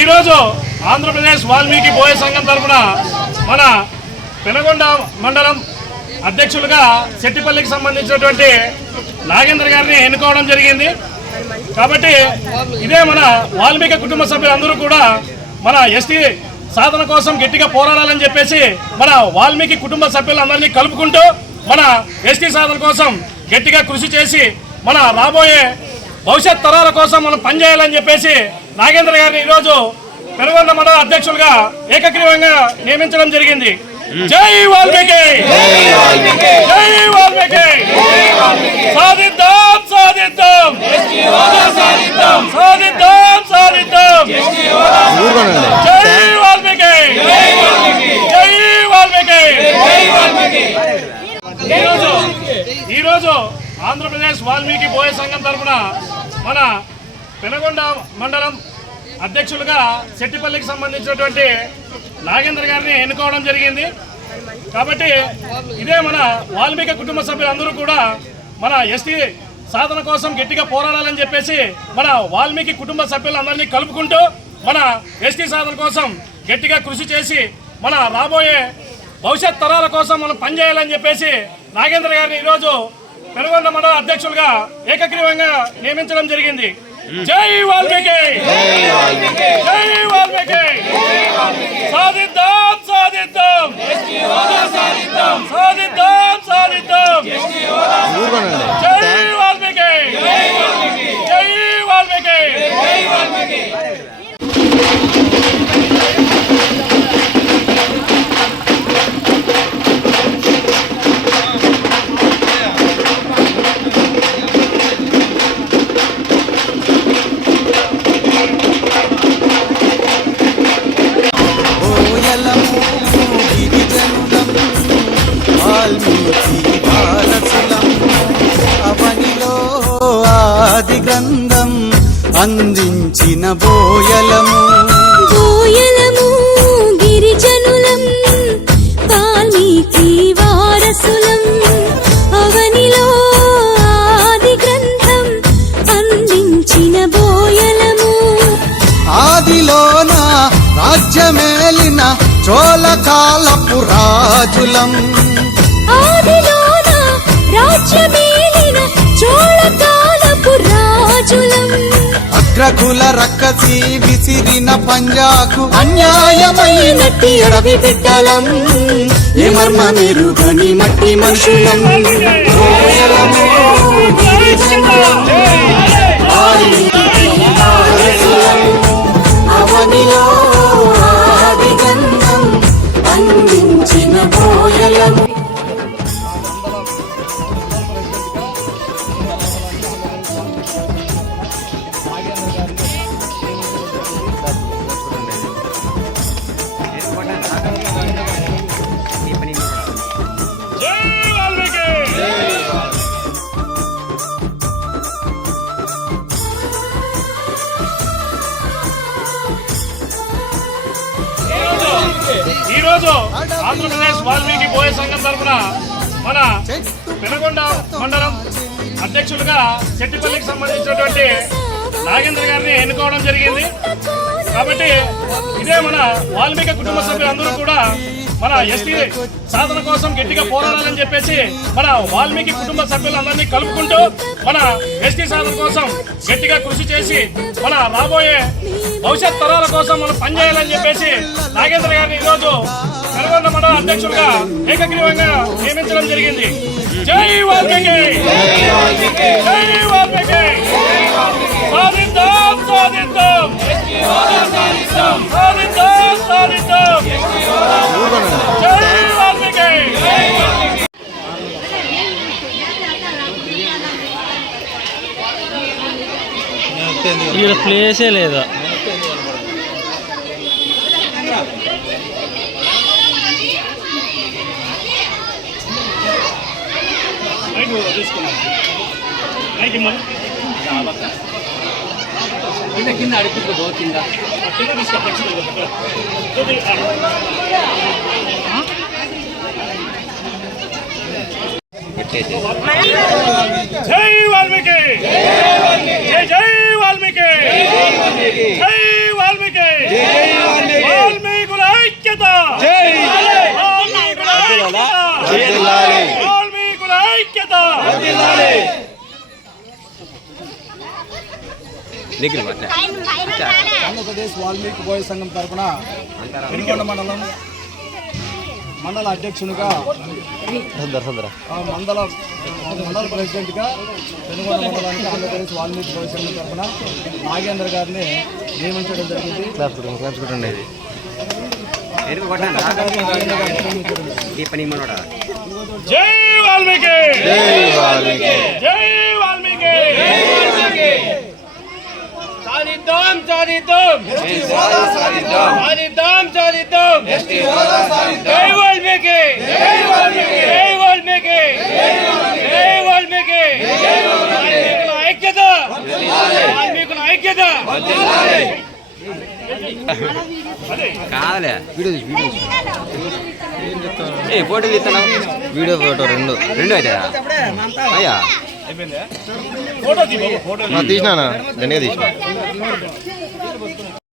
ఈరోజు ఆంధ్రప్రదేశ్ వాల్మీకి బోయ సంఘం తరఫున మన పెనగొండ మండలం అధ్యక్షులుగా సెట్టిపల్లికి సంబంధించినటువంటి నాగేందర్ గారిని ఎన్నుకోవడం జరిగింది. కాబట్టి ఇదే మన వాల్మీకి కుటుంబ సభ్యులందరూ కూడా మన ఎస్టీ సాధన కోసం గట్టిగా పోరాడాలని చెప్పేసి మన వాల్మీకి కుటుంబ సభ్యులందరినీ కలుపుకుంటూ మన ఎస్టీ సాధన కోసం గట్టిగా కృషి చేసి మన రాబోయే భవిష్యత్ తరాల కోసం మనం పనిచేయాలని చెప్పేసి నాగేంద్ర గారిని ఈరోజు పెనుగొండ మండల అధ్యక్షులుగా ఏకగ్రీవంగా నియమించడం జరిగింది. జై వాల్మీకి, జై వాల్మీకి, సాధిద్దాం సాధిద్దాం సాధిద్దాం సాధిద్దాం, జై వాల్మీకి, జై వాల్మీకి. ఈరోజు ఆంధ్రప్రదేశ్ వాల్మీకి బోయ సంఘం తరఫున మన పెనగొండ మండలం అధ్యక్షులుగా సెట్టిపల్లికి సంబంధించినటువంటి నాగేందర్ గారిని ఎన్నుకోవడం జరిగింది. కాబట్టి ఇదే మన వాల్మీకి కుటుంబ సభ్యులందరూ కూడా మన ఎస్టీ సాధన కోసం గట్టిగా పోరాడాలని చెప్పేసి మన వాల్మీకి కుటుంబ సభ్యులందరినీ కలుపుకుంటూ మన ఎస్టీ సాధన కోసం గట్టిగా కృషి చేసి మన రాబోయే భవిష్యత్ తరాల కోసం మనం పనిచేయాలని చెప్పేసి నాగేంద్ర గారిని ఈరోజు పెనుగొండ మండల అధ్యక్షులుగా ఏకగ్రీవంగా నియమించడం జరిగింది. జై వాల్మీకి, జై వాల్మీకి, సాధిద్దాం సాధిద్దాం సాధిద్దాం సాధిద్దాం, జై వాల్మీకి, జై వాల్మీకి. ఆది గ్రంథం అందించిన బోయలము గిరిజనులం వాల్మీకి వారసులం. అవనిలో ఆది గ్రంథం అందించిన బోయలము. ఆదిలోన రాజ్యమేలిన చోళకాలపు రాజులం. ఆదిలోన రాజ్యమేలిన చోళకాలపు రాజులం. అగ్రకుల రక్కసి విసిరిన పంజాకు అన్యాయమైనట్టి అడవి బిడ్డలం. ఏ మర్మ మెరుగని మట్టి మనుషులం. అవనిలో ఆది గ్రంథం అందించిన బోయలము. ఈరోజు ఆంధ్రప్రదేశ్ వాల్మీకి బోయ సంఘం తరఫున మన పెనగొండ మండలం అధ్యక్షులుగా సెట్టిపల్లికి సంబంధించినటువంటి నాగేంద్ర గారిని ఎన్నుకోవడం జరిగింది. కాబట్టి ఇదే మన వాల్మీకి కుటుంబ సభ్యులందరూ కూడా మన ఎస్టీ సాధన కోసం గట్టిగా పోరాడాలని చెప్పేసి మన వాల్మీకి కుటుంబ సభ్యులందరినీ కలుపుకుంటూ మన ఎస్టీ సాధన కోసం గట్టిగా కృషి చేసి మన రాబోయే భవిష్యత్ తరాల కోసం మనం పనిచేయాలని చెప్పేసి నాగేంద్ర గారిని ఈరోజు పెనుగొండ మండల అధ్యక్షులుగా ఏకగ్రీవంగా నియమించడం జరిగింది. జై వాల్మీకి, జై వాల్మీకి, సాధిద్దాం సాధిద్దాం సాధిద్దాం, జై వాల్మీకి. ఇక్కడ ప్లేసే లేదా? కింద అడుగుతుంది బో కింద జై వాల్మీకి, జై జై వాల్మీకి. వాల్మీకి జై వాల్మీకి వాల్మీకుల ఐక్యత వాల్మీకుల ఐక్యత ఆంధ్రప్రదేశ్ వాల్మీకి బోయ సంఘం తరఫున పెనుగొండ మండలం మండల అధ్యక్షునిగా మండల ప్రెసిడెంట్గా పెనుగొండ మండలానికి ఆంధ్రప్రదేశ్ వాల్మీకి బోయ సంఘం తరఫున నాగేంద్ర గారిని నియమించడం జరిగింది. జై వాల్మీకి జై వాల్మీకి సాధిద్దాం సాధిద్దాం సాధిద్దాం సాధిద్దాం జై వాల్మీకి జై వాల్మీకి జై వాల్మీకి వాల్మీకుల ఐక్యత వాల్మీకుల ఐక్యత కాదులే ఫోటో తీస్తాను వీడియో ఫోటో రెండు అవుతాయా అయ్యా ఫోటో తీ బాబు, ఫోటో తీసినా దండిగా తీసిన